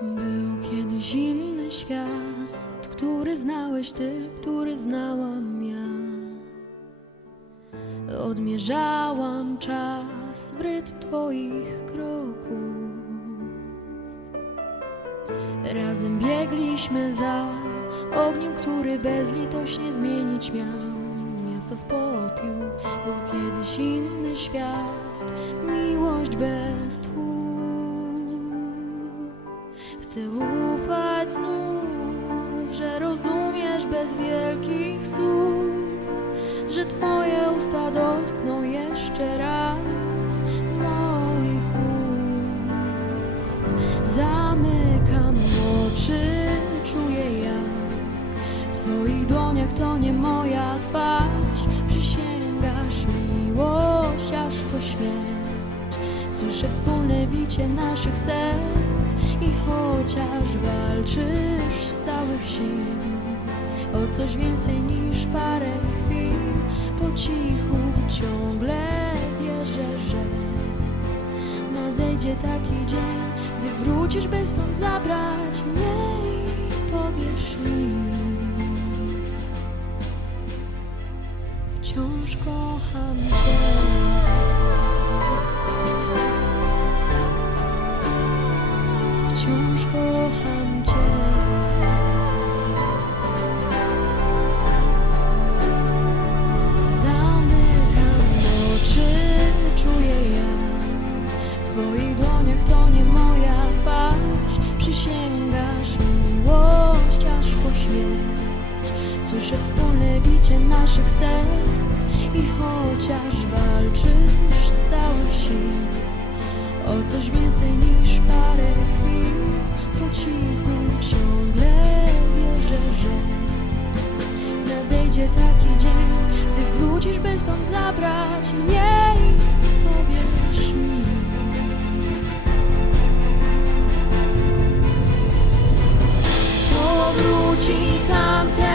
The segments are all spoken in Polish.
Był kiedyś inny świat, który znałeś ty, który znałam ja. Odmierzałam czas w rytm twoich kroków. Razem biegliśmy za ogniem, który bezlitośnie zmienić miał. Miasto w popiół był kiedyś inny świat, miłość bez tchu. Chcę ufać znów, że rozumiesz bez wielkich słów, że Twoje usta dotkną jeszcze raz moich ust. Zamykam oczy, czuję jak w Twoich dłoniach to nie moja twarz. Przysięgasz miłość aż po śmierć słyszę wspólne bicie naszych serc I chociaż walczysz z całych sił O coś więcej niż parę chwil Po cichu ciągle wierzę, że Nadejdzie taki dzień, gdy wrócisz by stąd zabrać mnie i powiesz mi Wciąż kocham Cię wciąż kocham Cię. Zamykam oczy, czuję ja. W Twoich dłoniach to nie moja twarz. Przysięgasz miłość aż po śmierć. Słyszę wspólne bicie naszych serc i chociaż walczysz z całych sił o coś więcej niż parę zabrać mnie i powiesz mi. Powróci tamten.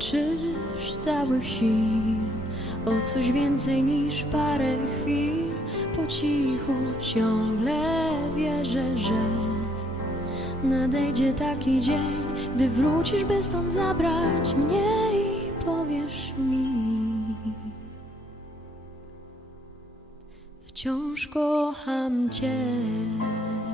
walczysz z całych sił O coś więcej niż parę chwil Po cichu ciągle wierzę, że Nadejdzie taki dzień, gdy wrócisz, by stąd zabrać mnie i powiesz mi Wciąż kocham Cię